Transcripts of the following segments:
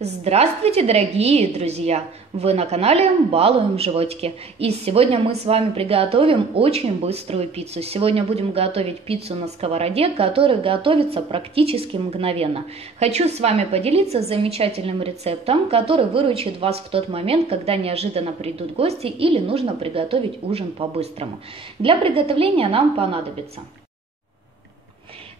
Здравствуйте, дорогие друзья! Вы на канале Балуем Животики. И сегодня мы с вами приготовим очень быструю пиццу. Сегодня будем готовить пиццу на сковороде, которая готовится практически мгновенно. Хочу с вами поделиться замечательным рецептом, который выручит вас в тот момент, когда неожиданно придут гости или нужно приготовить ужин по-быстрому. Для приготовления нам понадобится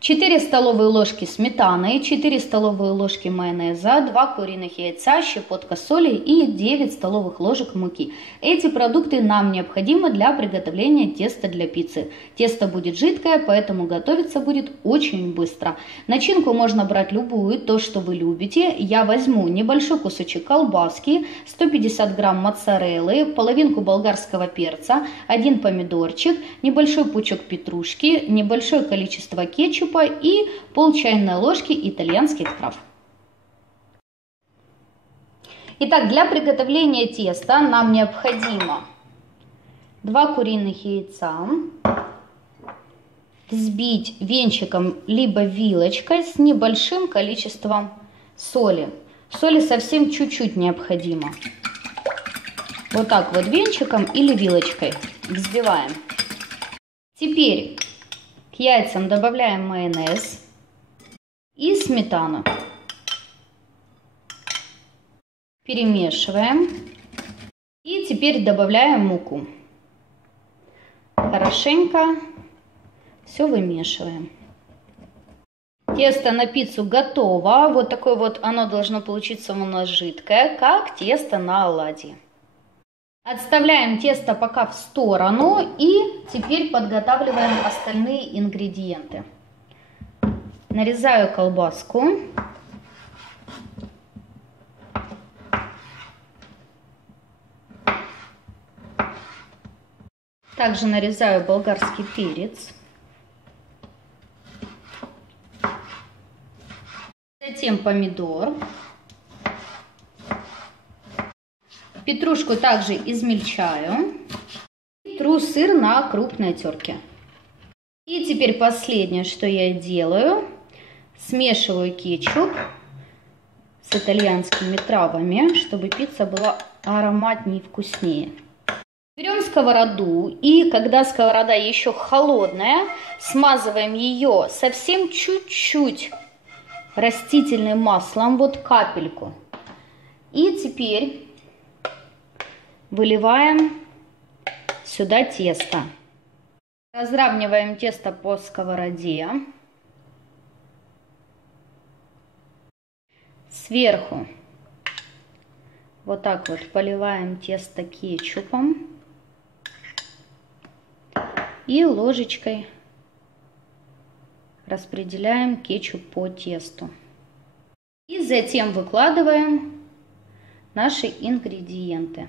4 столовые ложки сметаны, 4 столовые ложки майонеза, 2 куриных яйца, щепотка соли и 9 столовых ложек муки. Эти продукты нам необходимы для приготовления теста для пиццы. Тесто будет жидкое, поэтому готовиться будет очень быстро. Начинку можно брать любую, то, что вы любите. Я возьму небольшой кусочек колбаски, 150 грамм моцареллы, половинку болгарского перца, 1 помидорчик, небольшой пучок петрушки, небольшое количество кетчупа и пол чайной ложки итальянских трав. Итак, для приготовления теста нам необходимо 2 куриных яйца, взбить венчиком либо вилочкой с небольшим количеством соли. Соли совсем чуть-чуть необходимо. Вот так вот венчиком или вилочкой взбиваем. Теперь к яйцам добавляем майонез и сметану. Перемешиваем. И теперь добавляем муку. Хорошенько все вымешиваем. Тесто на пиццу готово. Вот такое вот оно должно получиться у нас жидкое, как тесто на оладьи. Отставляем тесто пока в сторону и теперь подготавливаем остальные ингредиенты. Нарезаю колбаску. Также нарезаю болгарский перец. Затем помидор. Петрушку также измельчаю. Тру сыр на крупной терке. И теперь последнее, что я делаю. Смешиваю кетчуп с итальянскими травами, чтобы пицца была ароматнее и вкуснее. Берем сковороду и, когда сковорода еще холодная, смазываем ее совсем чуть-чуть растительным маслом, вот капельку. И теперь выливаем сюда тесто. Разравниваем тесто по сковороде. Сверху вот так вот поливаем тесто кетчупом. И ложечкой распределяем кетчуп по тесту. И затем выкладываем наши ингредиенты.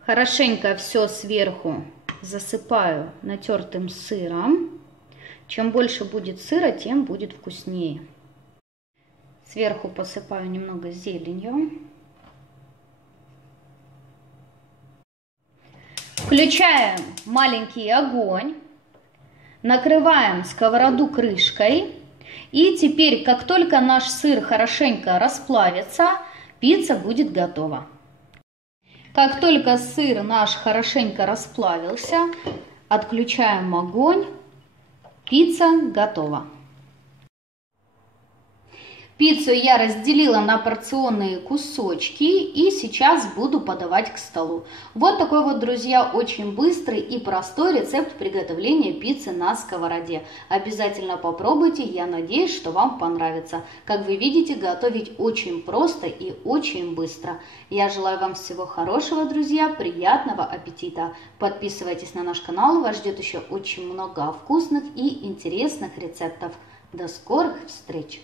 Хорошенько все сверху засыпаю натертым сыром. Чем больше будет сыра, тем будет вкуснее. Сверху посыпаю немного зеленью. Включаем маленький огонь. Накрываем сковороду крышкой. И теперь, как только наш сыр хорошенько расплавится, пицца будет готова. Как только сыр наш хорошенько расплавился, отключаем огонь. Пицца готова. Пиццу я разделила на порционные кусочки и сейчас буду подавать к столу. Вот такой вот, друзья, очень быстрый и простой рецепт приготовления пиццы на сковороде. Обязательно попробуйте, я надеюсь, что вам понравится. Как вы видите, готовить очень просто и очень быстро. Я желаю вам всего хорошего, друзья, приятного аппетита. Подписывайтесь на наш канал, вас ждет еще очень много вкусных и интересных рецептов. До скорых встреч!